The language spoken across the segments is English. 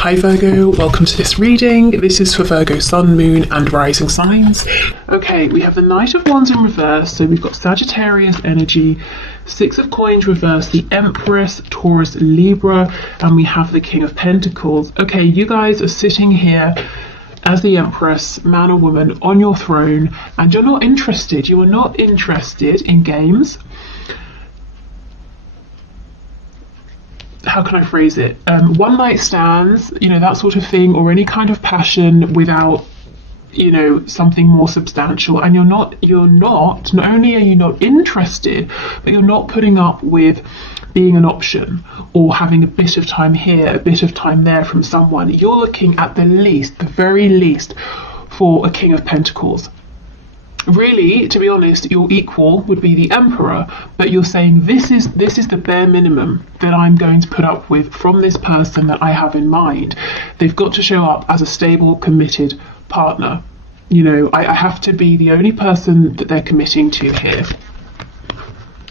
Hi Virgo, welcome to this reading. This is for Virgo Sun, Moon and Rising signs. Okay, we have the Knight of Wands in reverse, so we've got Sagittarius energy, Six of Coins reverse, the Empress, Taurus, Libra, and we have the King of Pentacles. Okay, you guys are sitting here as the Empress, man or woman, on your throne, and you're not interested. You are not interested in games. How can I phrase it? One night stands, you know, that sort of thing, or any kind of passion without, you know, something more substantial. And not only are you not interested, but you're not putting up with being an option or having a bit of time here, a bit of time there from someone. You're looking at the very least, for a King of Pentacles. Really, to be honest, your equal would be the Emperor, but you're saying this is the bare minimum that I'm going to put up with from this person that I have in mind. They've got to show up as a stable, committed partner. You know, I have to be the only person that they're committing to here.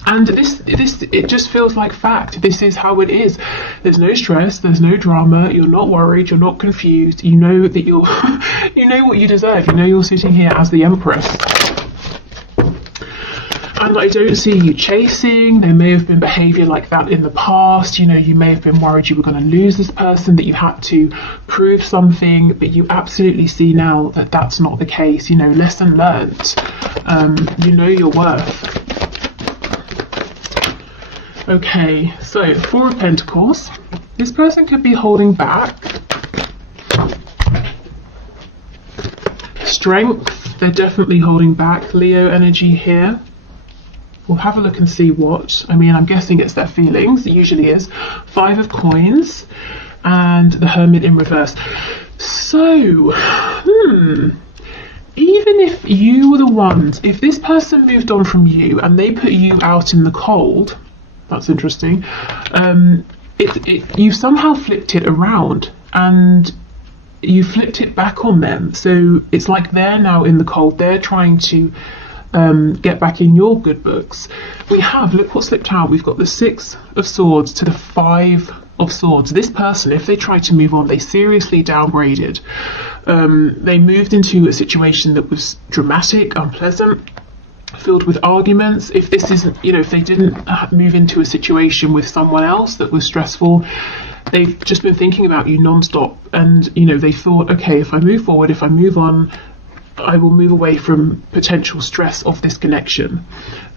And it just feels like fact. This is how it is. There's no stress, there's no drama, you're not worried, you're not confused, you know that you know what you deserve, you know you're sitting here as the Empress. And I don't see you chasing. There may have been behaviour like that in the past. You know, you may have been worried you were going to lose this person, that you had to prove something, but you absolutely see now that that's not the case. You know, lesson learnt. You know your worth. Okay, so Four of Pentacles. This person could be holding back. Strength, they're definitely holding back. Leo energy here. We'll have a look and see what. I mean, I'm guessing it's their feelings. It usually is. Five of Coins and the Hermit in reverse. So, even if you were the ones, if this person moved on from you and they put you out in the cold, that's interesting. You somehow flipped it around and you flipped it back on them. So it's like they're now in the cold. They're trying to get back in your good books. Look what slipped out. We've got the Six of Swords to the Five of Swords. This person, if they tried to move on, they seriously downgraded. They moved into a situation that was dramatic, unpleasant, filled with arguments. If this isn't, you know, if they didn't move into a situation with someone else that was stressful, they've just been thinking about you non-stop. And, you know, they thought, okay, if I move forward, if I move on, I will move away from potential stress of this connection.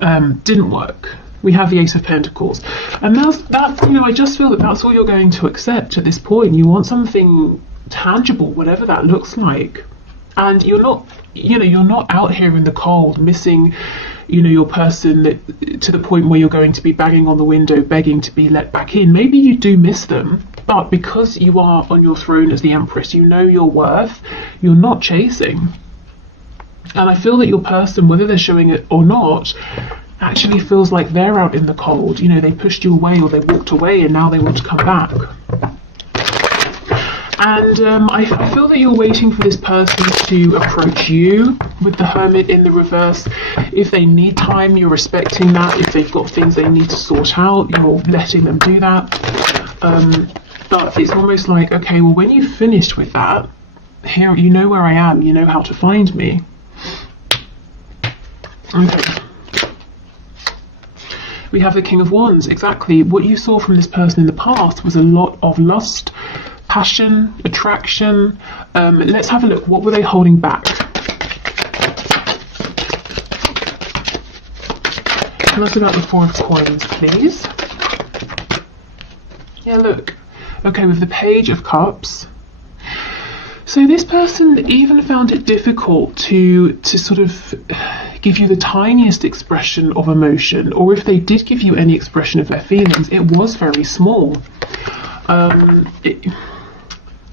Didn't work. We have the Ace of Pentacles, and that's you know, I just feel that that's all you're going to accept at this point. You want something tangible, whatever that looks like, and you're not out here in the cold missing, you know, your person to the point where you're going to be banging on the window begging to be let back in. Maybe you do miss them, but because you are on your throne as the Empress, you know your worth. You're not chasing. And I feel that your person, whether they're showing it or not, actually feels like they're out in the cold. You know, they pushed you away or they walked away and now they want to come back. And I feel that you're waiting for this person to approach you with the Hermit in the reverse. If they need time, you're respecting that. If they've got things they need to sort out, you're letting them do that. But it's almost like, okay, well, when you've finished with that, here, you know where I am, you know how to find me. Okay. We have the King of Wands. Exactly. What you saw from this person in the past was a lot of lust, passion, attraction. Let's have a look. What were they holding back? Tell us about the Four of Coins, please. Yeah, look. Okay, with the Page of Cups. So this person even found it difficult to sort of give you the tiniest expression of emotion, or if they did give you any expression of their feelings, it was very small.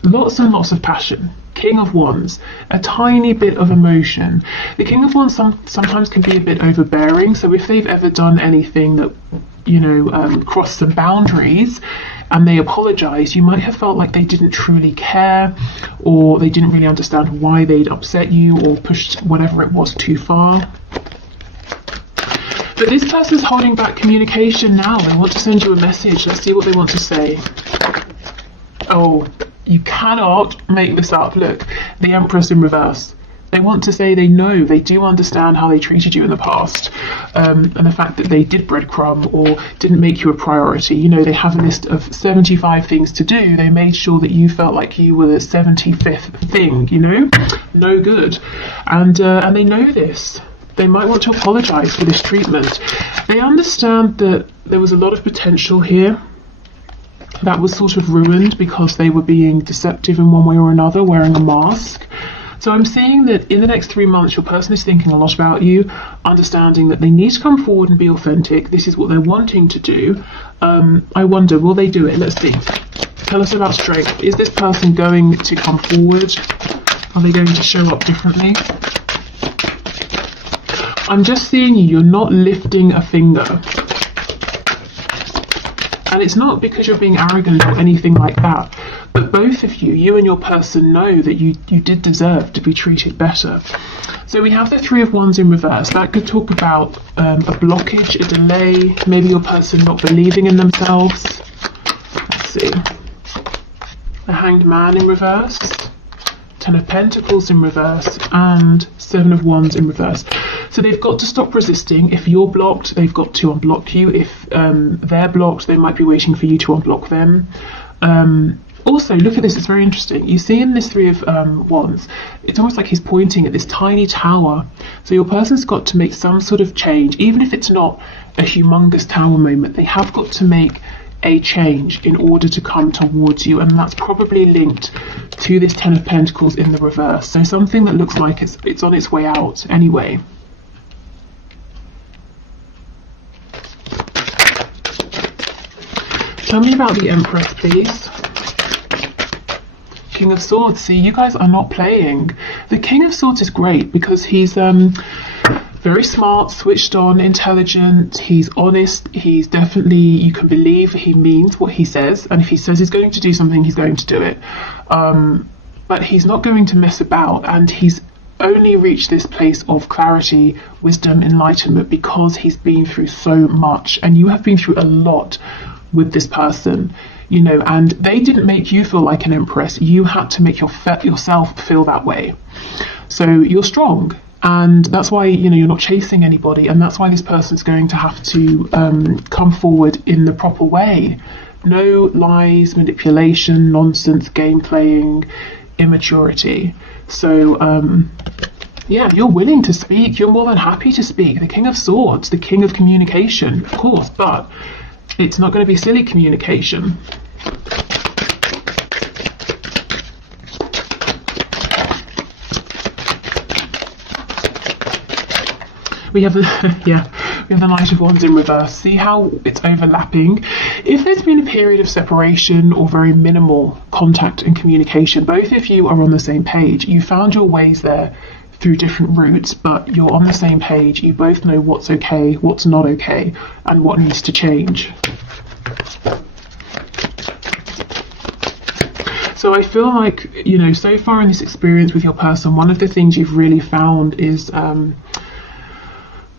Lots and lots of passion. King of Wands, a tiny bit of emotion. The King of Wands sometimes can be a bit overbearing, so if they've ever done anything that, you know, crossed some boundaries and they apologise, you might have felt like they didn't truly care, or they didn't really understand why they'd upset you or pushed whatever it was too far. But this person's holding back communication now. They want to send you a message. Let's see what they want to say. Oh, You cannot make this up. Look, the Empress in reverse. They want to say they know, they do understand how they treated you in the past, and the fact that they did breadcrumb or didn't make you a priority. You know, they have a list of 75 things to do. They made sure that you felt like you were the 75th thing, you know? No good. And they know this. They might want to apologise for this treatment. They understand that there was a lot of potential here that was sort of ruined because they were being deceptive in one way or another, wearing a mask. So I'm seeing that in the next 3 months, your person is thinking a lot about you, understanding that they need to come forward and be authentic. This is what they're wanting to do. I wonder, will they do it? Let's see. Tell us about strength. Is this person going to come forward? Are they going to show up differently? I'm just seeing you're not lifting a finger. And it's not because you're being arrogant or anything like that, but both of you, you and your person, know that you did deserve to be treated better. So we have the Three of Wands in reverse. That could talk about a blockage, a delay, maybe your person not believing in themselves. Let's see. The Hanged Man in reverse, Ten of Pentacles in reverse, and Seven of Wands in reverse. So they've got to stop resisting. If you're blocked, they've got to unblock you. If they're blocked, they might be waiting for you to unblock them. Also, look at this, it's very interesting. You see in this Three of Wands, it's almost like he's pointing at this tiny tower. So your person's got to make some sort of change, even if it's not a humongous tower moment. They have got to make a change in order to come towards you, and that's probably linked to this Ten of Pentacles in the reverse. So something that looks like it's on its way out anyway. Tell me about the Empress, please. King of Swords. See, you guys are not playing. The King of Swords is great because he's very smart, switched on, intelligent, he's honest, he's definitely, you can believe he means what he says, and if he says he's going to do something, he's going to do it. But he's not going to mess about, and he's only reached this place of clarity, wisdom, enlightenment because he's been through so much, and you have been through a lot with this person, you know, and they didn't make you feel like an empress. You had to make yourself feel that way. So you're strong, and that's why, you know, you're not chasing anybody, and that's why this person's going to have to come forward in the proper way. No lies, manipulation, nonsense, game playing, immaturity. So yeah, you're willing to speak, you're more than happy to speak. The King of Swords, the king of communication, of course, but it's not going to be silly communication. We have the we have the Knight of Wands in reverse. See how it's overlapping? If there's been a period of separation or very minimal contact and communication, both of you are on the same page. You found your ways there through different routes, but you're on the same page. You both know what's okay, what's not okay, and what needs to change. So I feel like, you know, so far in this experience with your person, one of the things you've really found is,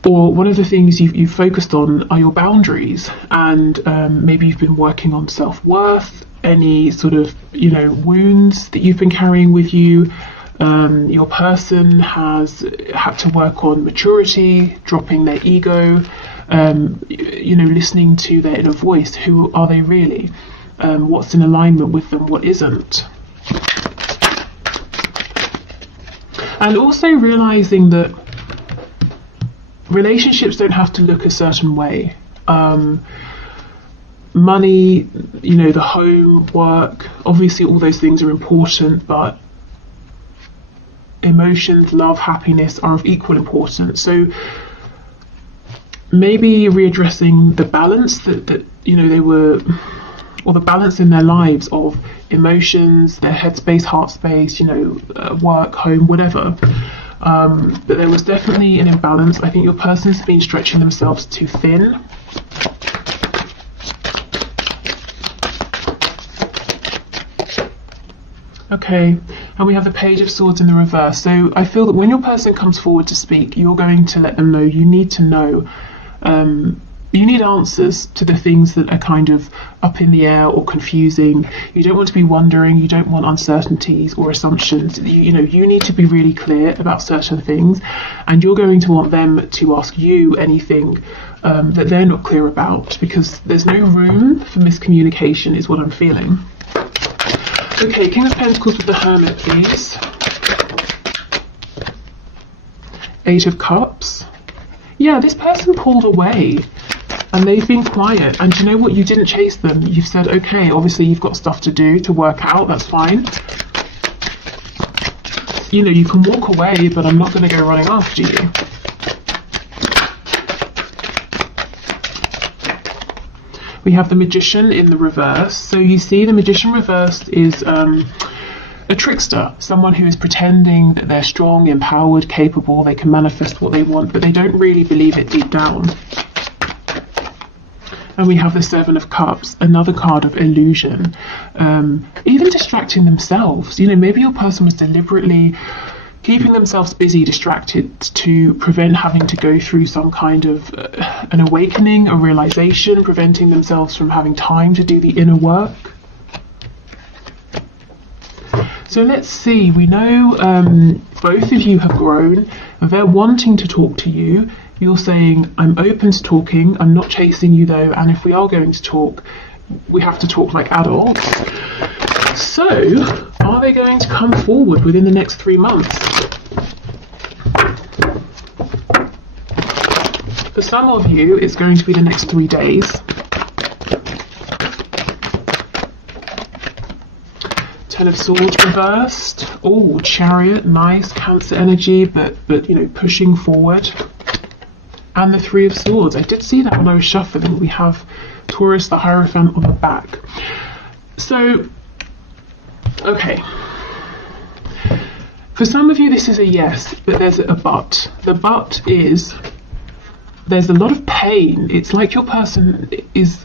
or one of the things you've focused on are your boundaries, and maybe you've been working on self-worth, any sort of, you know, wounds that you've been carrying with you. Your person has had to work on maturity, dropping their ego, you know, listening to their inner voice. Who are they really? What's in alignment with them, what isn't? And also realizing that relationships don't have to look a certain way. Money, you know, the home, work, obviously all those things are important, but emotions, love, happiness are of equal importance. So maybe readdressing the balance that you know they were, or the balance in their lives of emotions, their headspace, heart space, you know, work, home, whatever. But there was definitely an imbalance. I think your person's been stretching themselves too thin. Okay, and we have the Page of Swords in the reverse. So I feel that when your person comes forward to speak, you're going to let them know, you need to know you need answers to the things that are kind of up in the air or confusing. You don't want to be wondering, you don't want uncertainties or assumptions. You know, you need to be really clear about certain things, and you're going to want them to ask you anything that they're not clear about, because there's no room for miscommunication is what I'm feeling. Okay, King of Pentacles with the Hermit, please. Eight of Cups. Yeah, this person pulled away and they've been quiet, and you know what, you didn't chase them. You've said, okay, obviously you've got stuff to do, to work out, that's fine. You know, you can walk away, but I'm not going to go running after you. We have the Magician in the reverse. So you see the Magician reversed is a trickster, someone who is pretending that they're strong, empowered, capable, they can manifest what they want, but they don't really believe it deep down. And we have the Seven of Cups, another card of illusion, even distracting themselves. You know, maybe your person was deliberately keeping themselves busy, distracted, to prevent having to go through some kind of an awakening, a realization, preventing themselves from having time to do the inner work. So let's see, we know both of you have grown, they're wanting to talk to you. You're saying, I'm open to talking, I'm not chasing you though, and if we are going to talk, we have to talk like adults. So, are they going to come forward within the next 3 months? For some of you, it's going to be the next 3 days. Ten of Swords reversed. Oh, Chariot, nice, Cancer energy, but you know, pushing forward. And the Three of Swords. I did see that when I was shuffling. We have Taurus, the Hierophant on the back. So, okay. For some of you, this is a yes, but there's a but. The but is there's a lot of pain. It's like your person is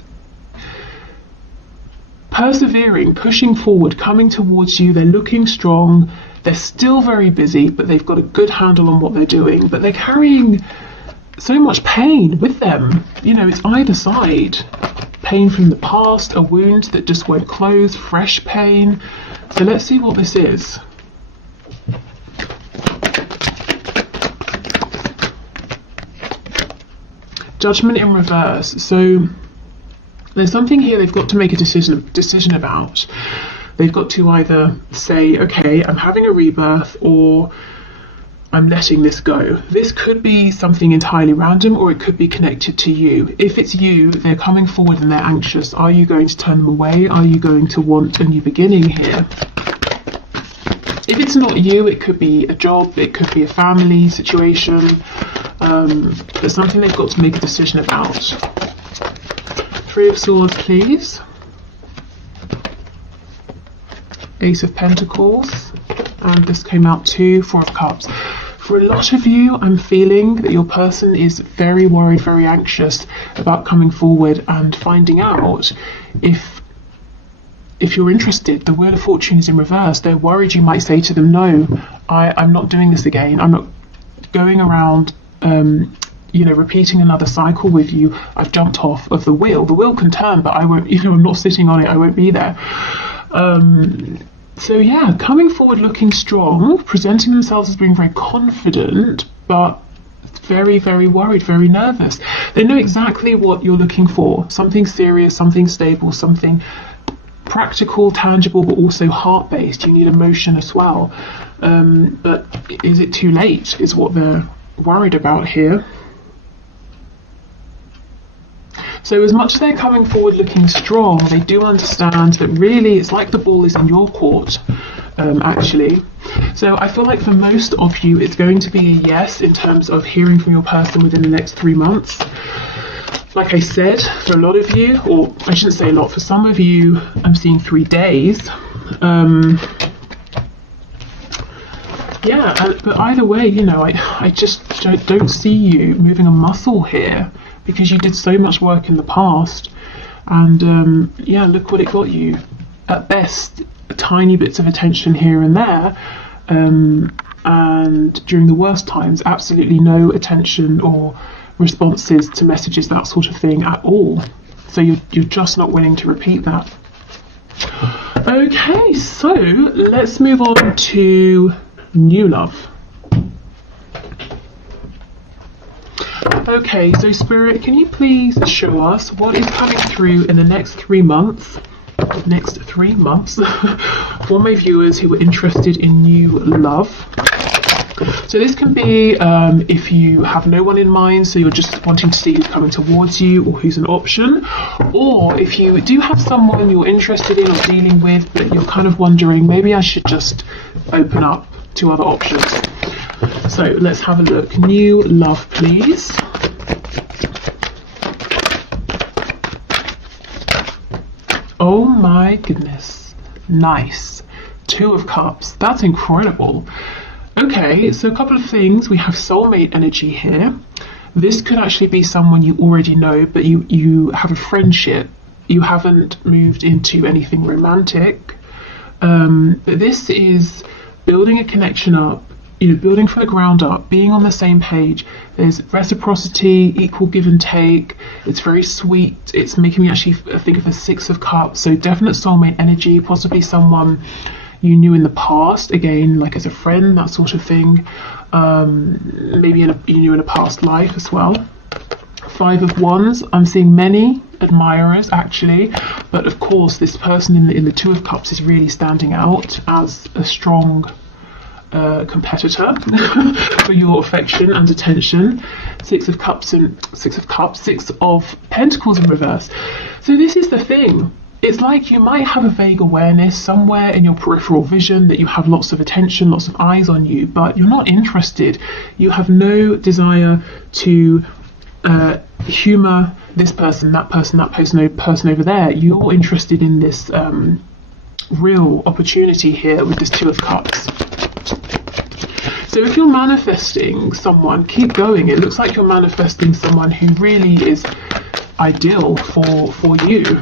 persevering, pushing forward, coming towards you. They're looking strong. They're still very busy, but they've got a good handle on what they're doing. But they're carrying so much pain with them. You know, it's either side. Pain from the past, a wound that just won't close, fresh pain. So let's see what this is. Judgment in reverse. So there's something here they've got to make a decision about. They've got to either say, okay, I'm having a rebirth, or I'm letting this go. This could be something entirely random, or it could be connected to you. If it's you, they're coming forward and they're anxious. Are you going to turn them away? Are you going to want a new beginning here? If it's not you, it could be a job, it could be a family situation, but something they've got to make a decision about. Three of Swords, please. Ace of Pentacles, and this came out too, Four of Cups. For a lot of you, I'm feeling that your person is very worried, very anxious about coming forward and finding out if you're interested. The Wheel of Fortune is in reverse. They're worried you might say to them, no, I'm not doing this again. I'm not going around, you know, repeating another cycle with you. I've jumped off of the wheel. The wheel can turn, but I won't, you know, I'm not sitting on it. I won't be there. So yeah, coming forward looking strong, presenting themselves as being very confident, but very, very worried, very nervous. They know exactly what you're looking for. Something serious, something stable, something practical, tangible, but also heart-based. You need emotion as well. But is it too late, is what they're worried about here. So as much as they're coming forward looking strong, they do understand that really it's like the ball is in your court, actually. So I feel like for most of you, it's going to be a yes in terms of hearing from your person within the next 3 months. Like I said, for a lot of you, or I shouldn't say a lot, for some of you, I'm seeing 3 days. Yeah, but either way, you know, I just don't see you moving a muscle here, because you did so much work in the past, and yeah, look what it got you. At best, tiny bits of attention here and there, and during the worst times, absolutely no attention or responses to messages, that sort of thing at all. So you're just not willing to repeat that. Okay, so let's move on to new love. Okay, so Spirit, can you please show us what is coming through in the next 3 months? Next 3 months for my viewers who are interested in new love. So this can be if you have no one in mind, so you're just wanting to see who's coming towards you or who's an option, or if you do have someone you're interested in or dealing with, but you're kind of wondering, maybe I should just open up to other options. So let's have a look. New love, please. Oh my goodness. Nice. 2 of Cups. That's incredible. Okay, so a couple of things. We have soulmate energy here. This could actually be someone you already know, but you have a friendship. You haven't moved into anything romantic. But this is building a connection up, building from the ground up, being on the same page. There's reciprocity, equal give and take. It's very sweet. It's making me actually think of the 6 of Cups. So definite soulmate energy, possibly someone you knew in the past, again, like as a friend, that sort of thing. Maybe you knew in a past life as well. 5 of Wands, I'm seeing many admirers actually, but of course this person in the 2 of Cups is really standing out as a strong competitor for your affection and attention. 6 of Cups and 6 of Pentacles in reverse. So this is the thing. It's like you might have a vague awareness somewhere in your peripheral vision that you have lots of attention, lots of eyes on you, but you're not interested. You have no desire to humour this person, that person over there. You're interested in this real opportunity here with this 2 of Cups. So if you're manifesting someone, keep going. It looks like you're manifesting someone who really is ideal for you.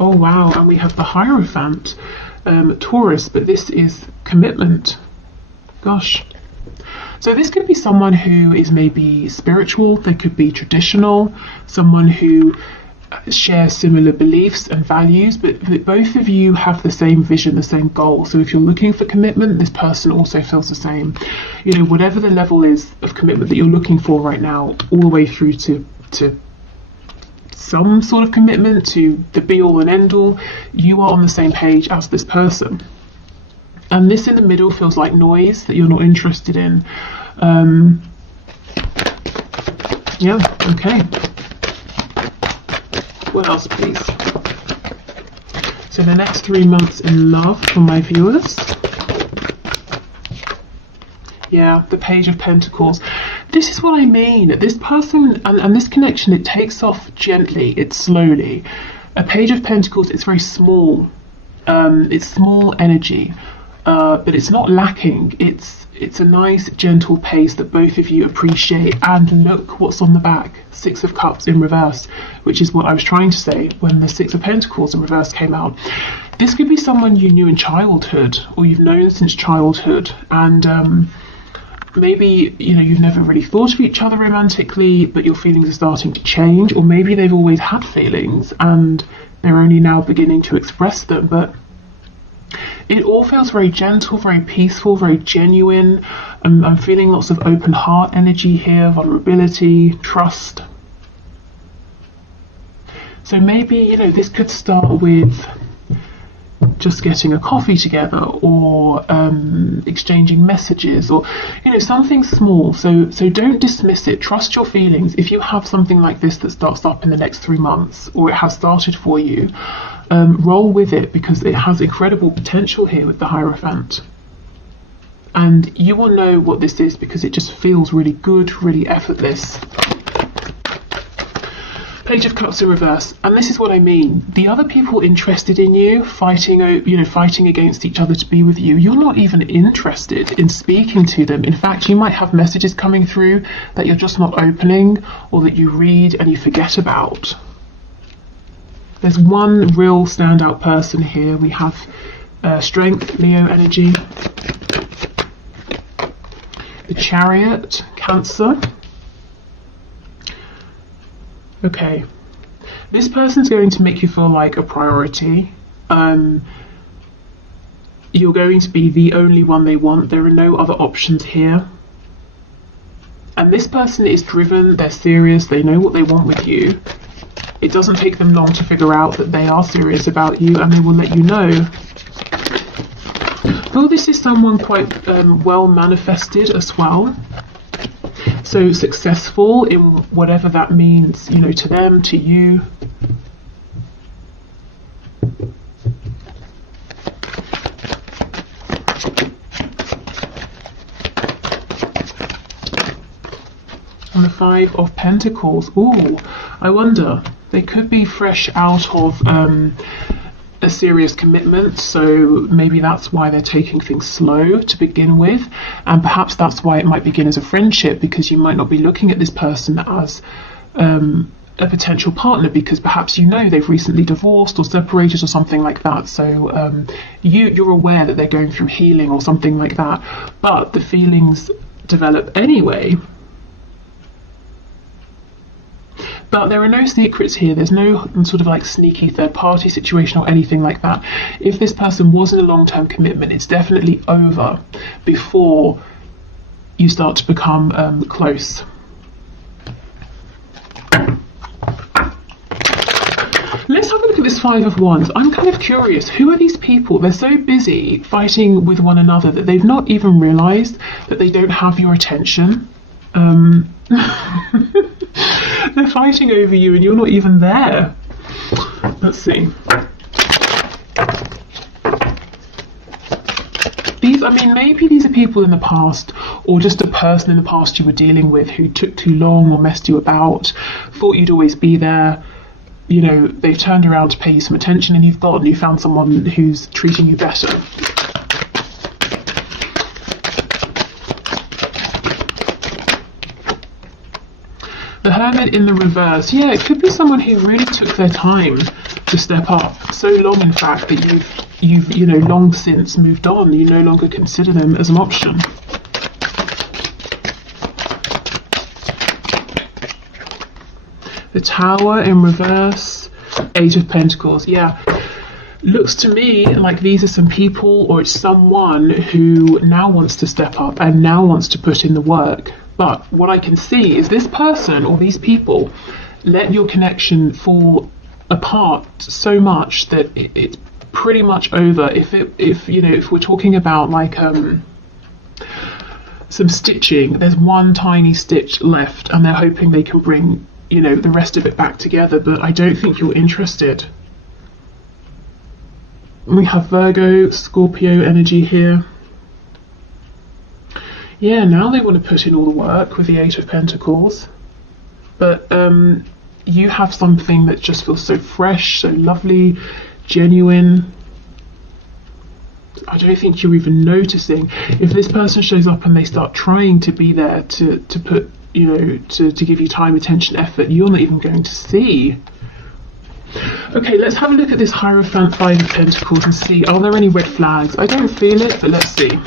Oh wow, and we have the Hierophant, Taurus, but this is commitment. Gosh. So this could be someone who is maybe spiritual, they could be traditional, someone who shares similar beliefs and values, but both of you have the same vision, the same goal. So if you're looking for commitment, this person also feels the same. Whatever the level is of commitment that you're looking for right now, all the way through to some sort of commitment, to the be all and end all, you are on the same page as this person. And this in the middle feels like noise that you're not interested in. Yeah, okay. What else, please? So the next 3 months in love for my viewers. Yeah, the Page of Pentacles. This is what I mean. This person and this connection, it takes off gently, it's slowly. A Page of Pentacles, it's very small. It's small energy, but it's not lacking. It's a nice, gentle pace that both of you appreciate. And look what's on the back. 6 of Cups in reverse, which is what I was trying to say when the 6 of Pentacles in reverse came out. This could be someone you knew in childhood, or you've known since childhood, and maybe you've never really thought of each other romantically, but your feelings are starting to change, or maybe they've always had feelings and they're only now beginning to express them. But it all feels very gentle, very peaceful, very genuine. I'm feeling lots of open heart energy here, vulnerability, trust. So maybe, this could start with just getting a coffee together, or exchanging messages, or something small. So don't dismiss it. Trust your feelings. If you have something like this that starts up in the next 3 months, or it has started for you, roll with it, because it has incredible potential here with the Hierophant. And you will know what this is because it just feels really good, really effortless. Page of Cups in reverse, and this is what I mean. The other people interested in you, fighting against each other to be with you, you're not even interested in speaking to them. In fact, you might have messages coming through that you're just not opening, or that you read and you forget about. There's one real standout person here. We have Strength, Leo energy. The Chariot, Cancer. Okay, this person's going to make you feel like a priority. You're going to be the only one they want. There are no other options here. And this person is driven, they're serious, they know what they want with you. It doesn't take them long to figure out that they are serious about you, and they will let you know. Well, this is someone quite well manifested as well. So successful in whatever that means, you know, to them, to you. And the Five of Pentacles. Ooh, I wonder, they could be fresh out of a serious commitment, so maybe that's why they're taking things slow to begin with, and perhaps that's why it might begin as a friendship, because you might not be looking at this person as a potential partner, because perhaps you know they've recently divorced or separated or something like that, so you're aware that they're going through healing or something like that, but the feelings develop anyway. But there are no secrets here. There's no sort of like sneaky third party situation or anything like that. If this person was in a long-term commitment, it's definitely over before you start to become close. Let's have a look at this Five of Wands. I'm kind of curious. Who are these people? They're so busy fighting with one another that they've not even realized that they don't have your attention. They're fighting over you and you're not even there. Let's see. I mean, maybe these are people in the past, or just a person in the past you were dealing with who took too long or messed you about, thought you'd always be there. You know, they've turned around to pay you some attention and you found someone who's treating you better. The Hermit in the reverse. Yeah, it could be someone who really took their time to step up. So long, in fact, that you've you know, long since moved on. You no longer consider them as an option. The Tower in reverse. Eight of Pentacles. Yeah. Looks to me like these are some people, or it's someone who now wants to step up and now wants to put in the work. But what I can see is this person or these people let your connection fall apart so much that it's pretty much over. If we're talking about like some stitching, there's one tiny stitch left and they're hoping they can bring, you know, the rest of it back together, but I don't think you're interested. We have Virgo, Scorpio energy here. Yeah, now they want to put in all the work with the Eight of Pentacles. But you have something that just feels so fresh, so lovely, genuine. I don't think you're even noticing. If this person shows up and they start trying to be there to put, you know, to give you time, attention, effort, you're not even going to see. Okay, let's have a look at this Hierophant, Five of Pentacles, and see, are there any red flags? I don't feel it, but let's see.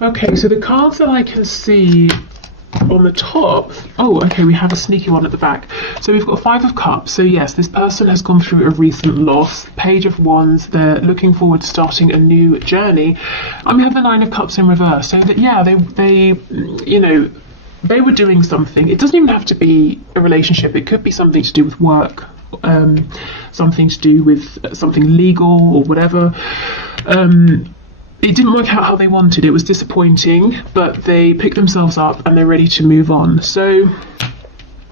Okay, so the cards that I can see on the top, oh, okay, we have a sneaky one at the back. So we've got Five of Cups. So yes, this person has gone through a recent loss. Page of Wands, they're looking forward to starting a new journey. And we have the Nine of Cups in reverse. So that, yeah, they you know, they were doing something. It doesn't even have to be a relationship. It could be something to do with work, something to do with something legal or whatever. It didn't work out how they wanted. It was disappointing, but they picked themselves up and they're ready to move on. So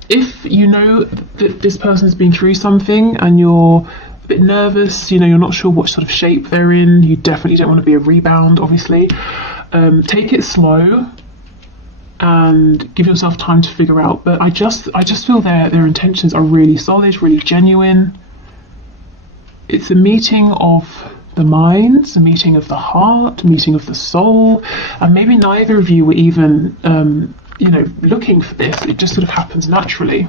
if you know that this person's been through something and you're a bit nervous, you know, you're not sure what sort of shape they're in, you definitely don't want to be a rebound, obviously. Take it slow and give yourself time to figure out. But I just feel their intentions are really solid, really genuine. It's a meeting of the minds, a meeting of the heart, a meeting of the soul, and maybe neither of you were even you know, looking for this. It just sort of happens naturally.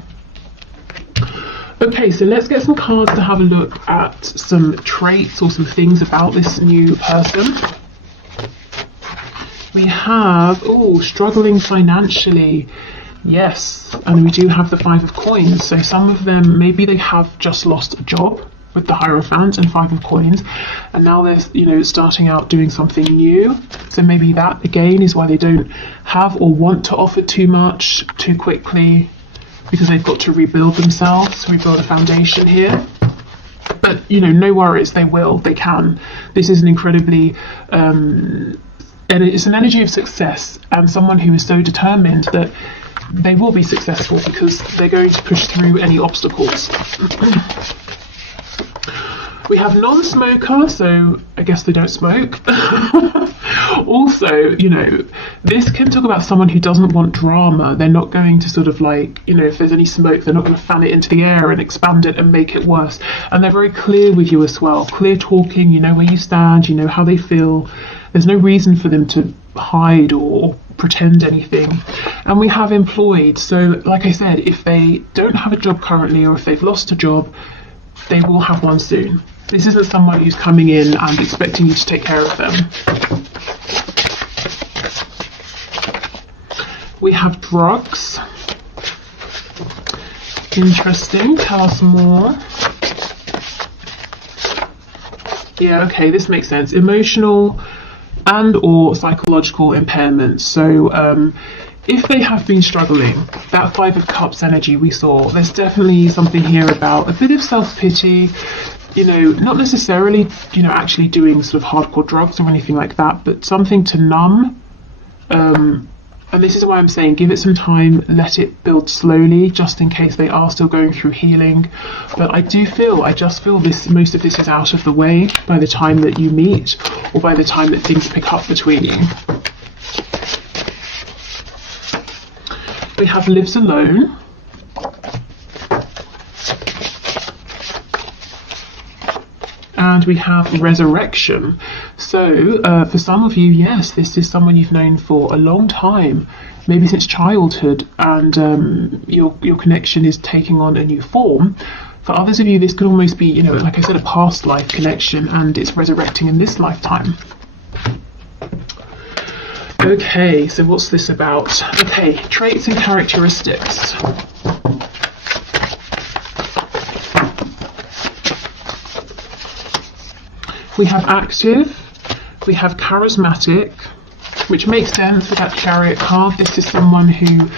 Okay, so let's get some cards to have a look at some traits or some things about this new person. We have, oh, struggling financially. Yes, and we do have the Five of Coins. So some of them, maybe they have just lost a job with the Hierophant and Five of Coins, and now they're, you know, starting out doing something new. So maybe that again is why they don't have or want to offer too much too quickly, because they've got to rebuild themselves, rebuild a foundation here. But, you know, no worries, they will, they can. This is an incredibly, and it's an energy of success, and someone who is so determined that they will be successful because they're going to push through any obstacles. We have non-smoker, so I guess they don't smoke. Also, you know, this can talk about someone who doesn't want drama. They're not going to sort of like, you know, if there's any smoke, they're not going to fan it into the air and expand it and make it worse. And they're very clear with you as well. Clear talking, you know where you stand, you know how they feel. There's no reason for them to hide or pretend anything. And we have employed. So like I said, if they don't have a job currently, or if they've lost a job, they will have one soon. This isn't someone who's coming in and expecting you to take care of them. We have drugs. Interesting. Tell us more. Yeah, okay, this makes sense. Emotional and or psychological impairments. So if they have been struggling, that Five of Cups energy we saw, there's definitely something here about a bit of self-pity, you know, not necessarily, you know, actually doing sort of hardcore drugs or anything like that, but something to numb. And this is why I'm saying give it some time, let it build slowly, just in case they are still going through healing. But I just feel this, most of this is out of the way by the time that you meet, or by the time that things pick up between you. We have lives alone. And we have resurrection. So for some of you, yes, this is someone you've known for a long time, maybe since childhood, and your connection is taking on a new form. For others of you, this could almost be, you know, like I said, a past life connection, and it's resurrecting in this lifetime. Okay, so what's this about? Okay, traits and characteristics. We have active, we have charismatic, which makes sense with that Chariot card. This is someone who,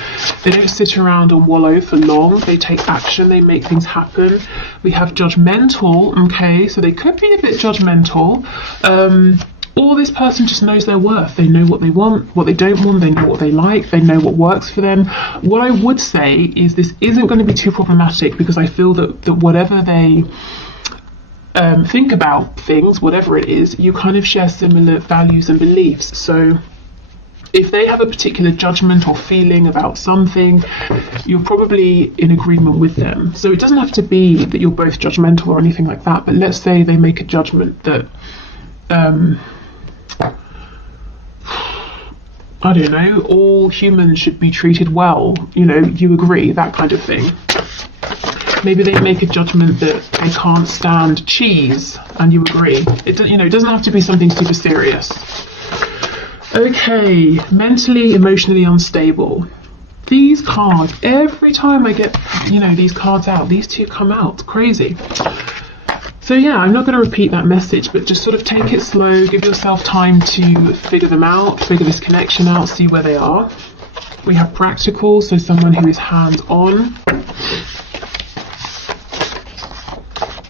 they don't sit around and wallow for long, they take action, they make things happen. We have judgmental, okay, so they could be a bit judgmental, or this person just knows their worth. They know what they want, what they don't want, they know what they like, they know what works for them. What I would say is this isn't going to be too problematic, because I feel that whatever they think about things, whatever it is, you kind of share similar values and beliefs. So if they have a particular judgment or feeling about something, you're probably in agreement with them. So it doesn't have to be that you're both judgmental or anything like that, but let's say they make a judgment that I don't know, all humans should be treated well, you know, you agree, that kind of thing. Maybe they make a judgment that they can't stand cheese, and you agree. It doesn't have to be something super serious. Okay, mentally, emotionally unstable. These cards, every time I get, you know, these cards out, these two come out. Crazy. So yeah, I'm not going to repeat that message, but just sort of take it slow, give yourself time to figure them out, figure this connection out, see where they are. We have practical, so someone who is hands-on.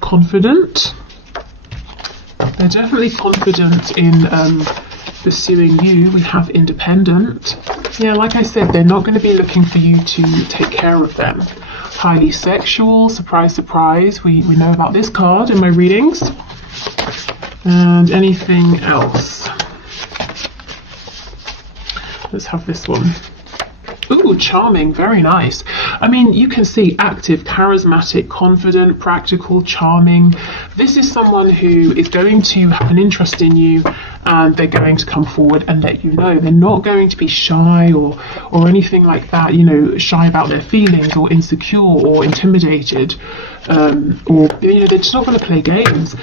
Confident. They're definitely confident in pursuing you. We have independent. Yeah, like I said, they're not going to be looking for you to take care of them. Highly sexual, surprise, surprise. We know about this card in my readings. And anything else? Let's have this one. Ooh, Ooh, charming, very nice. I mean, you can see active, charismatic, confident, practical, charming. This is someone who is going to have an interest in you, and they're going to come forward and let you know. They're not going to be shy or anything like that, you know, shy about their feelings or insecure or intimidated, or, you know, they're just not going to play games.